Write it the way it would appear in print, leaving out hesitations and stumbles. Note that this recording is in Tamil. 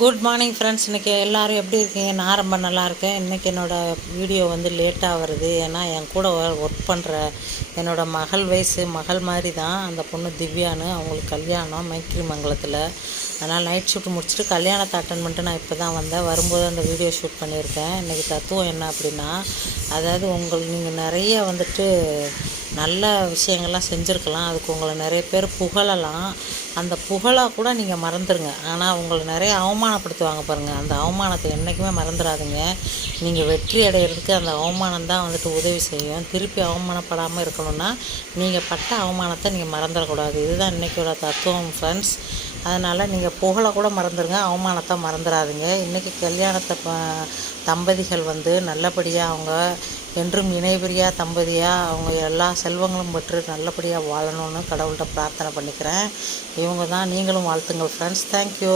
Good morning friends. இன்றைக்கி எல்லோரும் எப்படி இருக்கீங்க? நான் ரொம்ப நல்லா இருக்கேன். இன்றைக்கி என்னோடய வீடியோ லேட்டாக வருது. ஏன்னா என் கூட ஒர்க் பண்ணுற என்னோடய மகள் மாதிரி தான் அந்த பொண்ணு திவ்யான்னு. அவங்களுக்கு கல்யாணம் மைக்கிரிமங்கலத்தில். அதனால் நைட் ஷூட் முடிச்சுட்டு கல்யாணத்தை அட்டன் பண்ணிட்டு நான் இப்போ தான் வந்தேன். வரும்போது அந்த வீடியோ ஷூட் பண்ணியிருக்கேன். இன்றைக்கி தத்துவம் என்ன அப்படின்னா, அதாவது நீங்கள் நிறைய நல்ல விஷயங்கள்லாம் செஞ்சுருக்கலாம். அதுக்கு உங்களை நிறைய பேர் புகழலாம். அந்த புகழாக கூட நீங்கள் மறந்துடுங்க. ஆனால் உங்களை நிறைய அவமானப்படுத்துவாங்க பாருங்கள். அந்த அவமானத்தை என்றைக்குமே மறந்துடாதீங்க. நீங்கள் வெற்றி அடைகிறதுக்கு அந்த அவமானம் தான் உதவி செய்யும். திருப்பி அவமானப்படாமல் இருக்கணும்னா நீங்கள் பட்ட அவமானத்தை நீங்கள் மறந்துடக்கூடாது. இதுதான் இன்றைக்கியோட தத்துவம் ஃப்ரெண்ட்ஸ். அதனால் நீங்கள் புகழை கூட மறந்துடுங்க, அவமானத்தை மறந்துடாதீங்க. இன்றைக்கி கல்யாணத்தை தம்பதிகள் நல்லபடியாக அவங்க என்றும் இணைபிரியா தம்பதியாக அவங்க எல்லா செல்வங்களும் பெற்று நல்லபடியாக வாழணும்னு கடவுள்கிட்ட பிரார்த்தனை பண்ணிக்கிறேன். இவங்க தான். நீங்களும் வாழ்த்துங்கள் ஃப்ரெண்ட்ஸ். தேங்க்யூ.